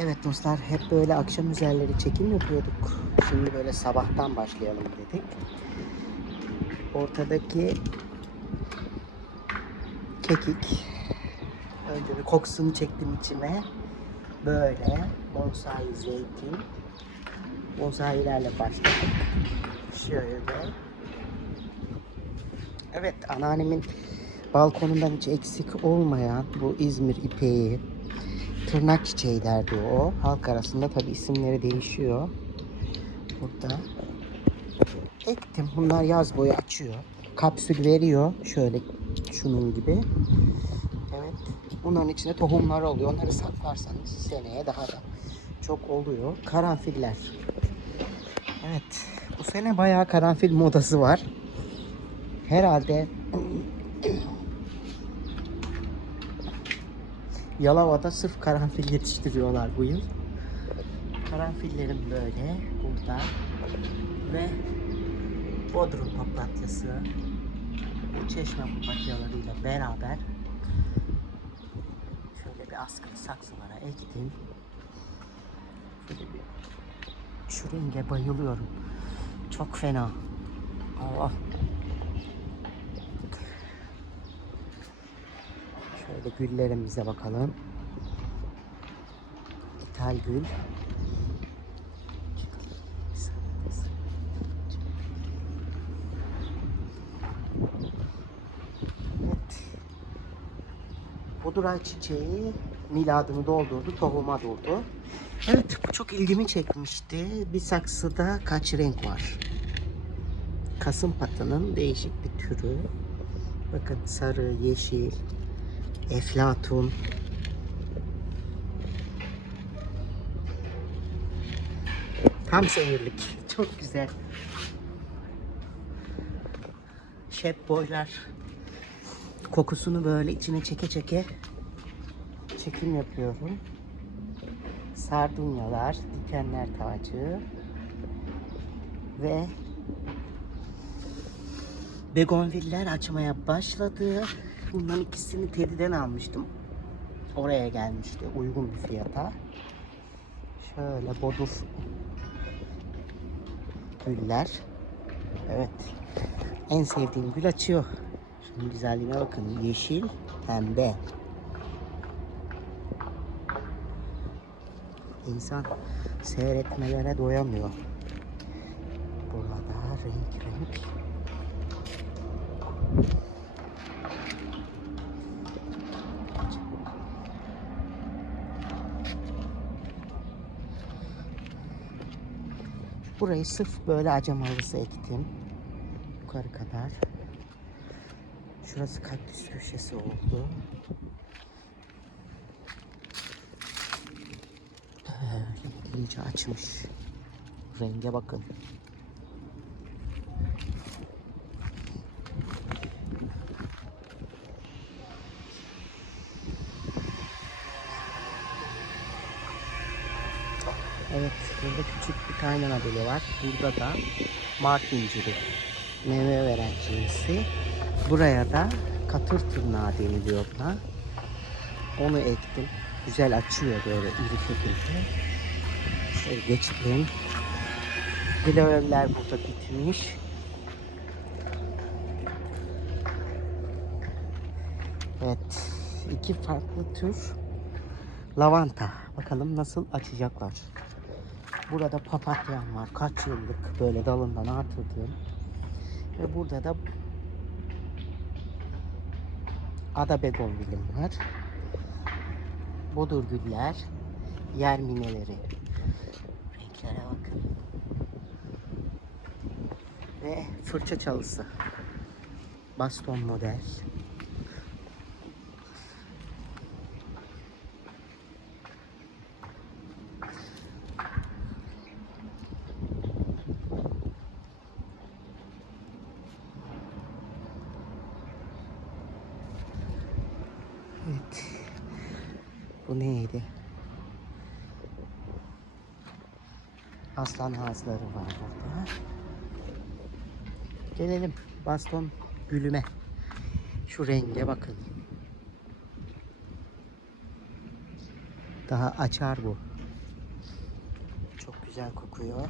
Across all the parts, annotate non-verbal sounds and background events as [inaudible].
Evet dostlar hep böyle akşam üzerleri çekim yapıyorduk. Şimdi böyle sabahtan başlayalım dedik. Ortadaki kekik. Önce bir kokusunu çektim içime. Böyle bonsai zeytin. Bonsailerle başladık. Şöyle. Evet anneannemin balkonundan hiç eksik olmayan bu İzmir ipeği, tırnak çiçeği derdi o. Halk arasında tabi isimleri değişiyor. Burada ektim. Bunlar yaz boyu açıyor. Kapsül veriyor. Şöyle şunun gibi. Evet. Bunların içinde tohumlar oluyor. Onları saklarsanız seneye daha da çok oluyor. Karanfiller. Evet. Bu sene bayağı karanfil modası var. Herhalde Yalova'da sırf karanfil yetiştiriyorlar bu yıl. Karanfillerim böyle burada ve Bodrum papatyası bu çeşme papatyalarıyla beraber şöyle bir askılı saksılara ektim. Şöyle bir bayılıyorum. Çok fena. Allah. Şöyle güllerimize bakalım. İthal gül. Evet. Buduray çiçeği miladını doldurdu, tohuma durdu. Evet, bu çok ilgimi çekmişti. Bir saksıda kaç renk var? Kasım patının değişik bir türü. Bakın sarı, yeşil, eflatun. Tam seyirlik. Çok güzel. Şep boylar. Kokusunu böyle içine çeke çeke çekim yapıyorum. Sardunyalar, dikenler tacı ve begonviller açmaya başladı. Bunların ikisini Teddy'den almıştım. Oraya gelmişti uygun bir fiyata. Şöyle bodur güller. Evet. En sevdiğim gül açıyor. Şunun güzelliğine bakın. Yeşil, pembe. İnsan seyretmelere doyamıyor. Burada renk renk. Burayı sırf böyle acem halısı ektim. Yukarı kadar. Şurası kaktüs köşesi oldu. Böyle iyice açmış. Renge bakın. Evet, burada küçük bir kaynana deli var. Burada da mart inciri. Meyve veren cinsi. Buraya da katır tırnağı deniliyor buna. Onu ektim. Güzel açıyor böyle iri şekilde. Şöyle geçelim. Gloveller burada bitmiş. Evet. iki farklı tür lavanta. Bakalım nasıl açacaklar. Burada papatyam var. Kaç yıllık böyle dalından artırdığım. Ve burada da ada begonvilim var. Bodur güller, yer mineleri. Renklere bakın. Ve fırça çalısı. Baston model. Evet. Bu neydi? Aslan ağızları var burada. Gelelim baston gülüme. Şu renge bakın. Daha açar bu. güzel kokuyor.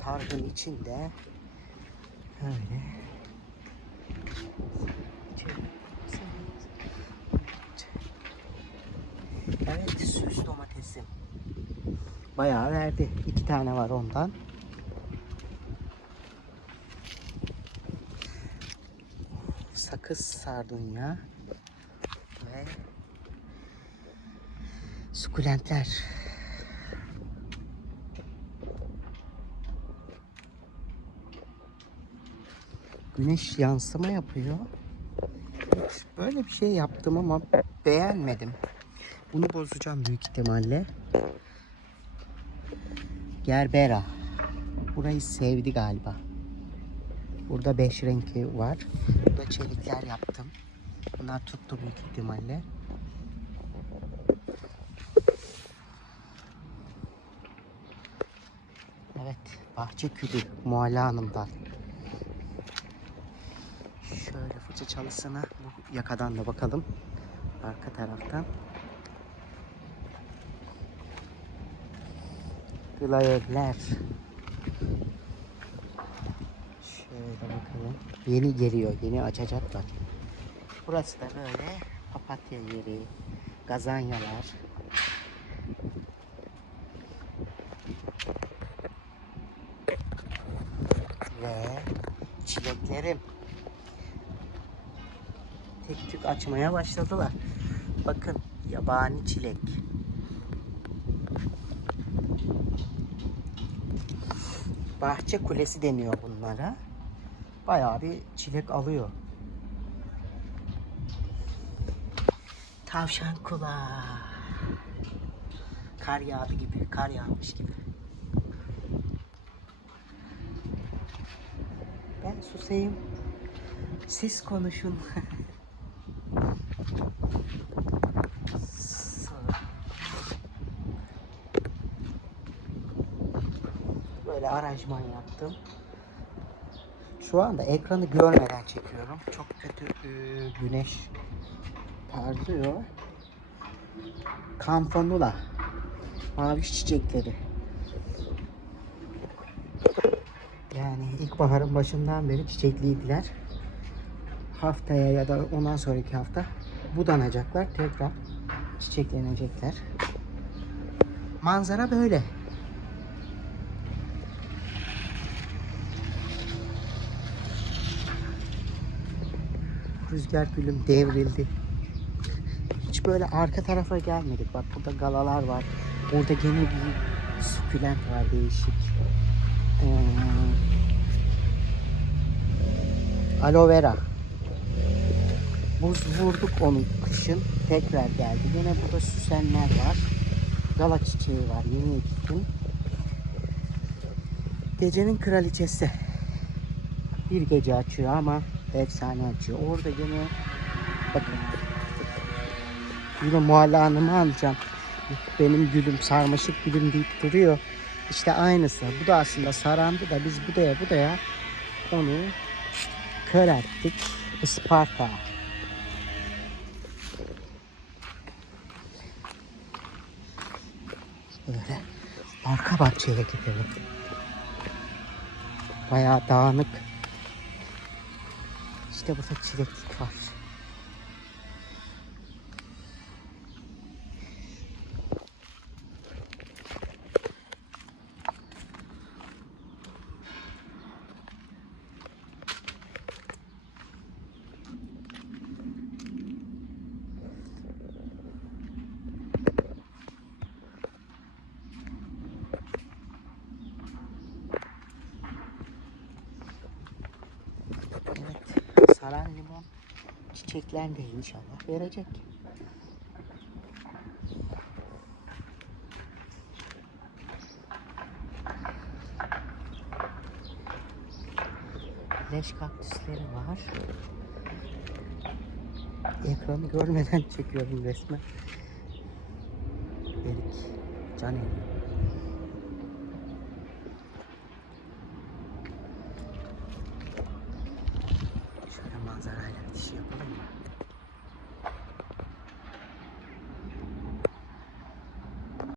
Tarhın içinde öyle. Evet süs domatesim. Bayağı verdi. İki tane var ondan. Sakız sardunya ve sukulentler. Güneş yansıma yapıyor. Hiç Böyle bir şey yaptım ama beğenmedim. Bunu bozacağım büyük ihtimalle. Gerbera. Burayı sevdi galiba. Burada beş renki var. Burada çelikler yaptım. Bunlar tuttu büyük ihtimalle. Evet, bahçe külü Mualla Hanım'dan. Şöyle fırça çalısına bu yakadan da bakalım. Arka taraftan. Glayörler. Şöyle bakalım. Yeni geliyor, yeni açacaklar. Burası da böyle papatya yeri, gazanyalar. Ve çileklerim. Tek tük açmaya başladılar. Bakın yabani çilek. Bahçe kulesi deniyor bunlara. Bayağı bir çilek alıyor. Tavşan kulağı. Kar yağdı gibi, kar yağmış gibi. Ben susayım. Siz konuşun. [laughs] Böyle aranjman yaptım. Şu anda ekranı görmeden çekiyorum. Çok kötü e, güneş parlıyor. Campanula. Mavi çiçekleri. Yani ilkbaharın başından beri çiçekliydiler. Haftaya ya da ondan sonraki hafta budanacaklar. Tekrar çiçeklenecekler. Manzara böyle. Rüzgar gülüm devrildi. Hiç böyle arka tarafa gelmedik. Bak burada galalar var. Orada gene bir sukulent var değişik. Ee, aloe vera. Buz vurduk onu kışın. Tekrar geldi. Yine burada süsenler var. Gala çiçeği var. Yeni ektim. Gecenin kraliçesi. Bir gece açıyor ama efsane açıyor. Orada yine bakın yine Hanım'ı alacağım. Benim gülüm sarmaşık gülüm deyip duruyor. İşte aynısı. Bu da aslında sarandı da biz budaya budaya onu kör ettik. Isparta. Böyle arka bahçeye gidelim. Bayağı dağınık. İşte burada çileklik var. Saran limon çiçekler de inşallah verecek. Leş kaktüsleri var. Ekranı görmeden [laughs] çekiyorum resmen. Erik, can erik.